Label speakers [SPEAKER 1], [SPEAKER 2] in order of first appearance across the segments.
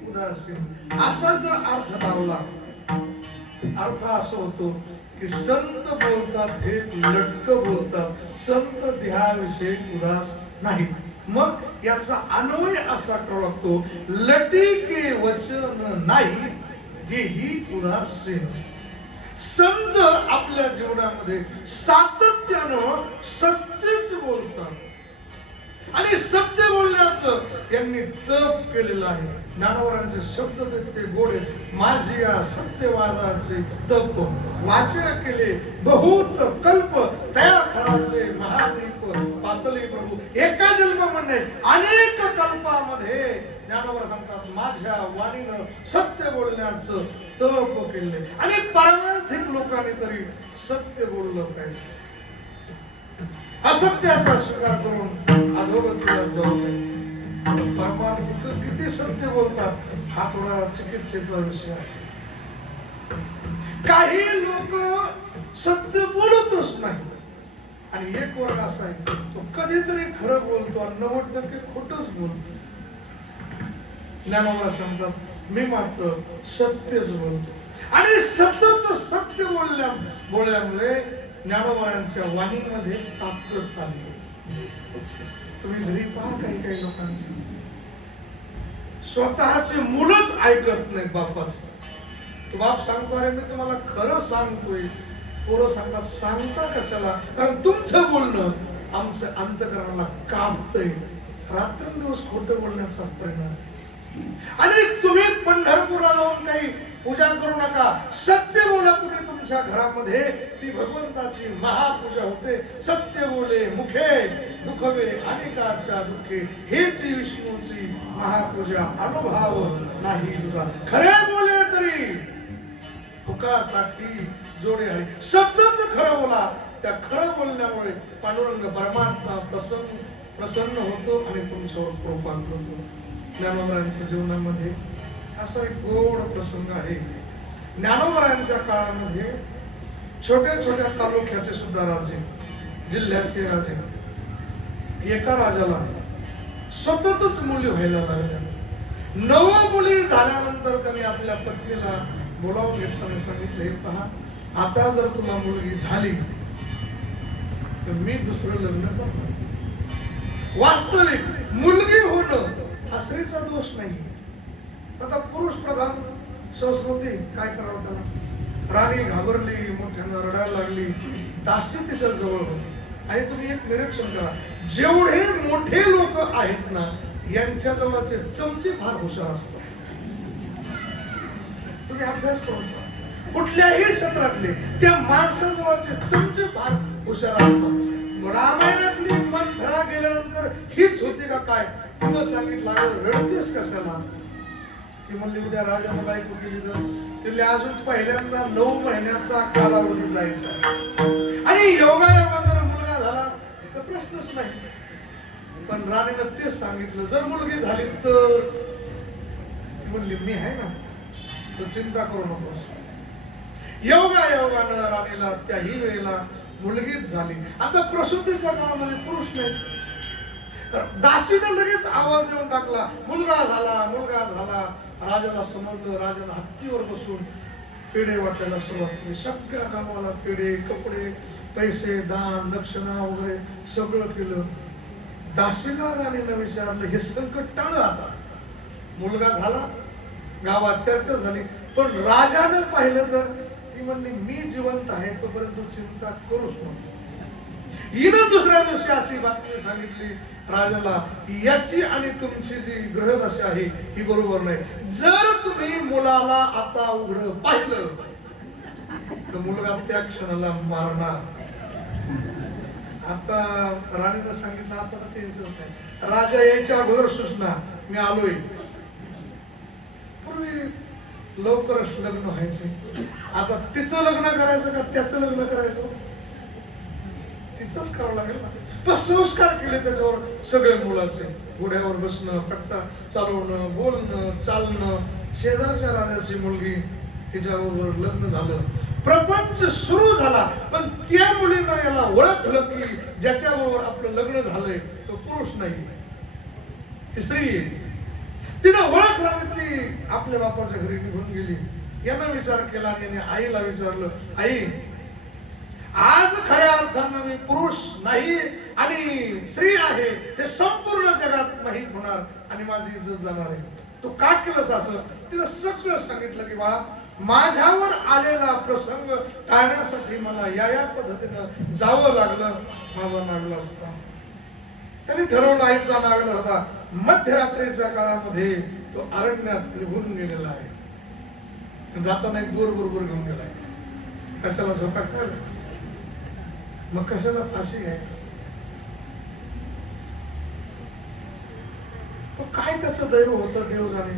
[SPEAKER 1] असा जर अर्थ लावला अर्थ असा होतो की संत बोलतात हे लटक बोलतात संत ध्याविषयी उदास नाही मग याचा अन्वय असा करू लागतो लटिके वचन नाही देही उदासीन. संत आपल्या जीवनामध्ये सातत्यानं सत्यच बोलतात. आणि सत्य बोलण्याचं त्यांनी तप केलेलं आहे. ज्ञानवरांचे शब्द ते गोडे माझी या सत्यवादाचे तप वाचा केले. बहुत कल्प त्या फळाचे महादीप पातळी प्रभू. एका जन्मामध्ये अनेक कल्पामध्ये ज्ञानवर सांगतात माझ्या वाणीनं सत्य बोलण्याचं तप केले. आणि पारमार्थिक लोकांनी तरी सत्य बोललं पाहिजे. असत्याचा स्वीकार करून अधोगतीला जाऊ नये परमार्थिक किती सत्य बोलतात हा थोडा चिकित्सेचा विषय आहे. काही लोक सत्य बोलतच नाही. आणि एक वर्ग असा आहे तो कधीतरी खरं बोलतो आणि नव्वद टक्के खोटच बोलतो. ज्ञानाला समजा मी मात्र सत्यच बोलतो. आणि सतत सत्य बोलल्या बोलल्यामुळे ज्ञानोबायांच्या वाणीमध्ये तात्पुरत आली तुम्ही घरी पहा काही काही लोकांची. स्वतःचे मुलंच ऐकत नाहीत बापाच तो बाप सांगतो अरे मी तुम्हाला खरं सांगतोय. पोरं सांगतात सांगता कशाला? कारण तुमचं बोलणं आमचं अंतकरणाला कापतय. रात्रंदिवस खोटं बोलण्याचा परिणाम आणि तुम्ही पंढरपुरा जाऊन काही पूजा करू नका. सत्य बोला तुमच्या घरामध्ये ती भगवंताची महापूजा होते. सत्य बोले मुखे दुखवे अनेकाच्या दुःखे. हेच विष्णूची महापूजा. अनुभव नाही तुझा. खरे बोले तरी. फुकासाठी जोडे आहे. सतत खरं बोला त्या खरं बोलण्यामुळे पांडुरंग परमात्मा प्रसन्न प्रसन्न होतो आणि तुमच्यावर कृपा करतो ज्ञानोबरांच्या जीवनामध्ये असा एक गोड प्रसंग आहे. ज्ञानोबरांच्या काळामध्ये छोट्या छोट्या तालुक्याचे सुद्धा राजे जिल्ह्याचे राजे एका राजाला सततच मुली व्हायला लागल्या. नव मुली झाल्यानंतर त्यांनी आपल्या पत्नीला बोलावून घेतलं सांगितले पहा आता जर तुला मुलगी झाली तर मी दुसरं लग्न करणार. वास्तविक मुलगी होणं हा स्त्रीचा दोष नाही आता पुरुष प्रधान संस्कृती काय करावं त्याला? राणी घाबरली मोठ्यानं रडायला लागली. दास्य तिच्या जवळ होती. आणि तुम्ही एक निरीक्षण करा. जेवढे मोठे लोक आहेत ना यांच्या जवळचे चमचे फार हुशार असतात. तुम्ही अभ्यास करून कुठल्याही क्षेत्रातले त्या माणसाजवळचे चमचे फार हुशार असतात. रामायणातली मंथरा गेल्यानंतर हीच होती का काय? तुला सांगितलं रडतेस कशाला? ती म्हणली उद्या राजा बायको गेली तर? तिला अजून पहिल्यांदा नऊ महिन्याचा कालावधी जायचा आणि योगा योगा जर मुलगा झाला तर प्रश्नच नाही. पण राणीनं तेच सांगितलं जर मुलगी झाली तर? ती म्हणली मी आहे ना तर चिंता करू नकोस. योगा योगानं राणीला त्याही वेळेला मुलगीच झाली. आता प्रसूतीच्या काळामध्ये पुरुष नाही. तर दासीनं लगेच आवाज देऊन टाकला मुलगा झाला मुलगा झाला राजाला समजलं राजाला हत्तीवर बसून पेढे वाटायला सुरुवात केली. सगळ्या गावाला पेढे कपडे पैसे दान दक्षिणा वगैरे सगळं केलं. दासीला राणीनं विचारलं हे संकट टाळ आता. मुलगा झाला गावात चर्चा झाली. पण राजानं पाहिलं तर ती म्हणली मी जिवंत आहे तोपर्यंत चिंता करूच म्हणतो हिनं दुसऱ्या दिवशी अशी बातमी सांगितली राजाला याची आणि तुमची जी ग्रहदशा आहे ही बरोबर नाही. जर तुम्ही मुलाला आता उघड पाहिलं तर मुलगा त्या क्षणाला मारणार. आता राणीनं सांगितलं आता टेन्शन नाही. राजा यायच्या अगोदर सूचना मी आलोय. पूर्वी लवकरच लग्न व्हायचे. आता तिचं लग्न करायचं का त्याचं लग्न करायचं? तिचंच करावं लागेल ना. पण संस्कार केले त्याच्यावर सगळे मुलाचे. घोड्यावर बसणं पट्टा चालवणं बोलणं चालणं. शेजारच्या राजाची मुलगी तिच्याबरोबर लग्न झालं. प्रपंच सुरू झाला. पण त्या मुलीनं याला ओळखलं की ज्याच्याबरोबर आपलं लग्न झालंय तो पुरुष नाही ही स्त्री आहे. तिनं ओळखलं आणि ती आपल्या बापाच्या घरी निघून गेली. यानं विचार केला आणि आईला विचारलं आई आज खऱ्या पुरुष नाही आणि स्त्री आहे हे संपूर्ण जगात माहीत होणार आणि माझी इज्जत जाणार आहे. तू का केलंस असं? तिनं सगळं सांगितलं की बाळा माझ्यावर आलेला प्रसंग टाळण्यासाठी मला या या पद्धतीनं जावं लागलं. माझा नागला होता. त्यांनी ठरवलं आईचा नागला होता. मध्यरात्रीच्या काळामध्ये तो अरण्यात निघून गेलेला आहे. जाताना एक दूर बरोबर घेऊन गेलाय कशाला झोका कर मग कशाला फाशी आहे? काय त्याचं दैव होतं देव जाणे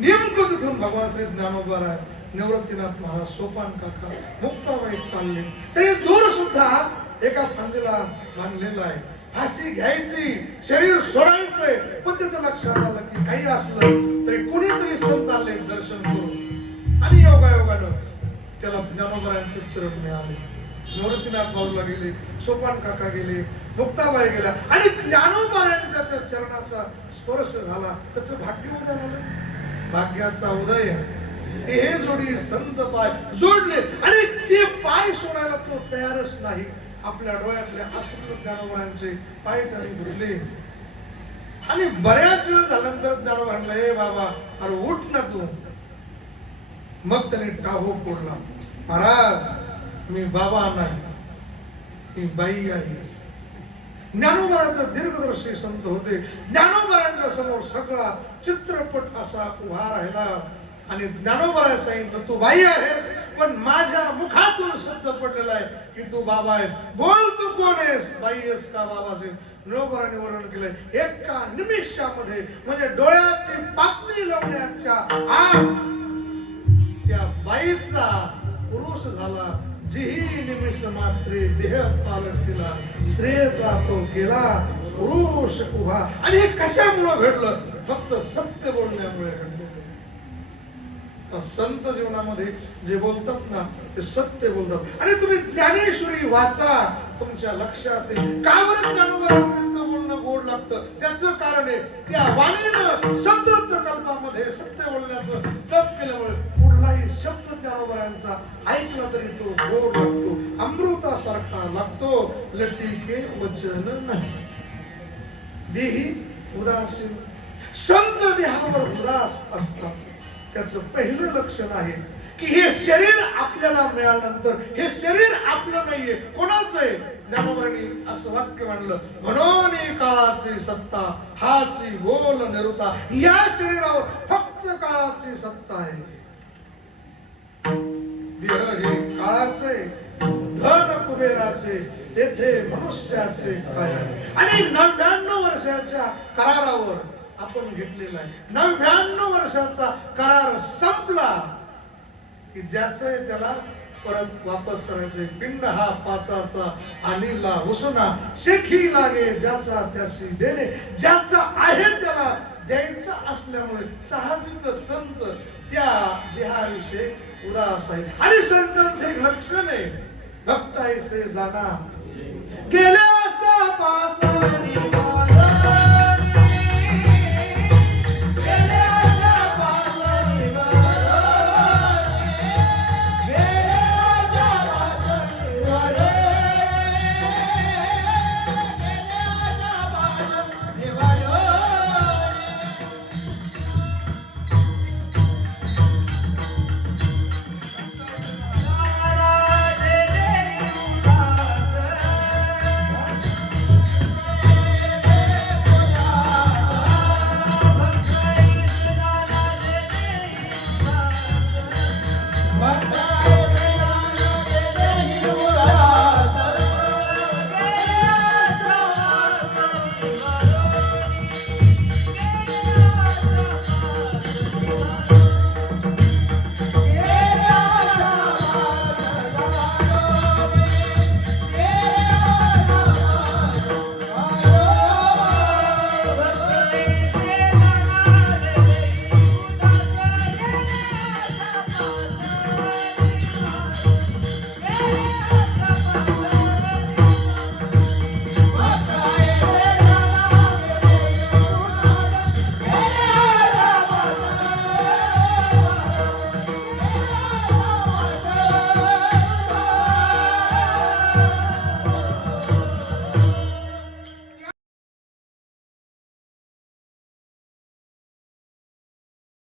[SPEAKER 1] नेमकं तिथून भगवान श्री ज्ञानोबा राय निवृत्तीनाथ महाराज सोपान काका मुक्ताबाई चालले. ते दूर सुद्धा एका फांदीला बांधलेला आहे. फाशी घ्यायची शरीर सोडायचंय पण त्याचं लक्षात आलं की काही असलं तरी कुणीतरी संत आले दर्शन करून. आणि योगायोगानं त्याला ज्ञानोबरायांचे चरण मिळाले. निवृत्तीनाथ बाजूला गेले सोपान काका गेले मुक्ताबाई गेल्या. आणि ज्ञानोबायांच्या त्या चरणाचा स्पर्श झाला. त्याचं भाग्य उदय झालं. भाग्याचा उदय. ते हे जोडी संत पाय जोडले. आणि ते पाय सोडायला तो तयारच नाही. आपल्या डोळ्यातल्या अश्रू ज्ञानोबरांचे पाय त्यांनी धुतले आणि बऱ्याच वेळ झाल्यानंतर ज्ञानोबा म्हणलं ए बाबा अरे उठ ना तू. मग त्याने टाहो फोडला. महाराज मी बाबा नाही मी बाई आहे. ज्ञानोबारांचा दीर्घदर्शी संत होते. ज्ञानोबारांच्या समोर सगळा चित्रपट असा उभा राहिला. आणि ज्ञानोबारा सांगितलं तू बाई आहेस पण माझ्या मुखातून शब्द पडलेला आहे की तू बाबा आहेस. बोल तू कोण आहेस? बाई आहेस का बाबा आहेस? ज्ञानोबारांनी वर्णन केलंय. एका निमिषामध्ये म्हणजे डोळ्याची पापणी लावण्याच्या आत त्या बाईचा पुरुष झाला. जिही निमिष मात्रे देह पालटिला श्रेय प्राप्त केला पुरुष उभा. आणि हे कशामुळे घडलं? फक्त सत्य बोलण्यामुळे घडलं संत जीवनामध्ये जे बोलतात ना ते सत्य बोलतात. आणि तुम्ही ज्ञानेश्वरी वाचा तुमच्या लक्षात येईल. का बरं गोड लागतं. त्याचं कारण आहे त्या वाणीनं सतत कल्पामध्ये सत्य बोलण्याचं तप केल्यामुळे कुठलाही शब्द ज्ञानोबरांचा ऐकला तरी तो गोड लागतो. अमृतासारखा लागतो. लटीके वचन नाही. देही उदासीन संत देहावर उदास असतात. त्याचं पहिलं लक्षण आहे की हे शरीर आपल्याला मिळाल्यानंतर हे शरीर आपलं नाहीये कोणाचं आहे ज्ञानोबांनी असं वाक्य म्हणलं म्हणून काळाची सत्ता हाची बोल निरुता या शरीरावर फक्त काळाची सत्ता आहे. देह हे काळाचे धन कुबेराचे तेथे मनुष्याचे काय आणि नव्याण्णव वर्षाच्या करारावर आपण घेतलेला आहे. नव्याण्णव वर्षाचा करार संपला. की ज्याचं त्याला परत वापस करायचंय पिंड हा पाचाचा अनिला उसना शेखी लागे ज्याचा त्याशी देणे ज्याचा आहे त्याला द्यायचं असल्यामुळे साहजिक संत त्या देहाविषयी उदास आहे आणि संतांचे एक लक्षण आहे जाना. गेल्या पासा